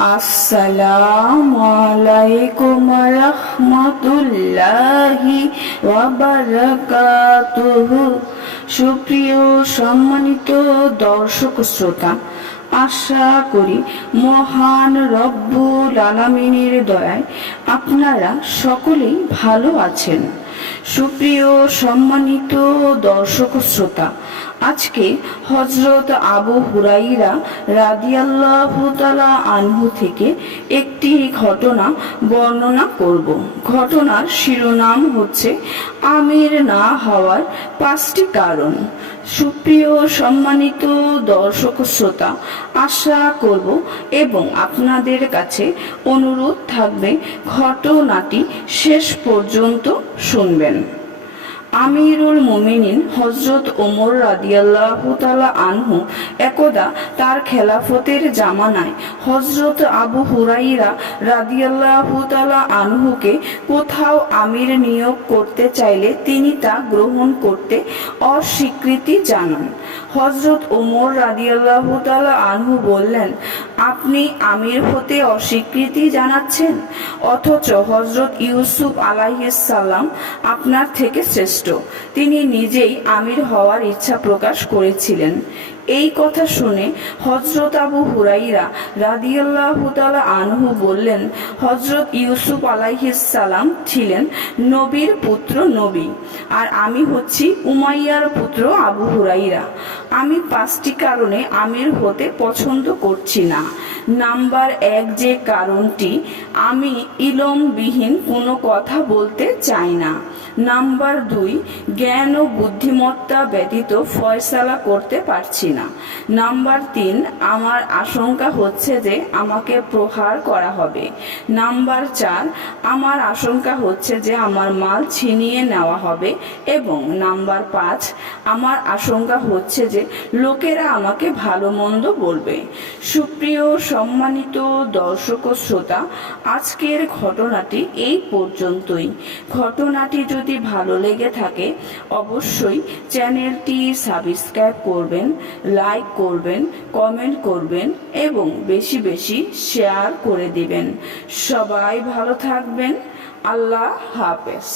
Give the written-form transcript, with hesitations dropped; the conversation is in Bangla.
আসসালামু আলাইকুম রাহমাতুল্লাহি ওয়া বারাকাতুহু। সুপ্রিয় সম্মানিত দর্শক শ্রোতা, আশা করি মহান রব্বুল আলামিনের দয়ায় আপনারা সকলেই ভালো আছেন। সুপ্রিয় সম্মানিত দর্শক শ্রোতা, আজকে হযরত আবু হুরাইরা রাদিয়াল্লাহু তাআলা আনহু থেকে একটি ঘটনা বর্ণনা করব। ঘটনার শিরোনাম হচ্ছে আমির না হওয়ার 5টি কারণ। সুপ্রিয় সম্মানিত দর্শক শ্রোতা, আশা করব এবং আপনাদের কাছে অনুরোধ থাকবে ঘটনাটি শেষ পর্যন্ত শুনবেন। আমিরুল মুমিনিন হযরত ওমর রাদিয়াল্লাহু তাআলা আনহু একদা তার খেলাফতের জামানায় হযরত আবু হুরাইরা রাদিয়াল্লাহু তাআলা আনহুকে কোথাও আমির নিয়োগ করতে চাইলে তিনি তা গ্রহণ করতে অস্বীকৃতি জানান। হযরত ওমর রাদিয়াল্লাহু তাআলা আনহু বললেন, আপনি আমির হতে অস্বীকৃতি জানাচ্ছেন, অথচ হযরত ইউসুফ আলাইহিস সালাম আপনার থেকে শ্রেষ্ঠ। তিনি নিজেই আমির হওয়ার ইচ্ছা প্রকাশ করেছিলেন। এই কথা শুনে হযরত আবু হুরাইরা রাদিয়াল্লাহু তাআলা আনহু বললেন, হযরত ইউসুফ আলাইহিস সালাম ছিলেন নবীর পুত্র নবী, আর আমি হচ্ছি উমাইয়ার পুত্র আবু হুরাইরা। আমি 5টি কারণে আমির হতে পছন্দ করছি না। নাম্বার 1, যে কারণটি, আমি ইলমবিহীন কোনো কথা বলতে চাই না। নাম্বার 2, জ্ঞান ও বুদ্ধিমত্তা ব্যতীত ফয়সালা করতে পারছি না। নাম্বার 3, আমার আশঙ্কা হচ্ছে যে আমাকে প্রহার করা হবে। নাম্বার 4, আমার আশঙ্কা হচ্ছে যে আমার মাল ছিনিয়ে নেওয়া হবে। এবং নাম্বার 5, আমার আশঙ্কা হচ্ছে যে লোকেরা আমাকে ভালো মন্দ বলবে। সুপ্রিয় সম্মানিত দর্শক ও শ্রোতা, আজকের ঘটনাটি এই পর্যন্তই। ঘটনাটি যদি ভালো লেগে থাকে অবশ্যই চ্যানেলটি সাবস্ক্রাইব করবেন, লাইক করবেন, কমেন্ট করবেন এবং বেশি বেশি শেয়ার করে দিবেন। সবাই ভালো থাকবেন। আল্লাহ হাফেজ।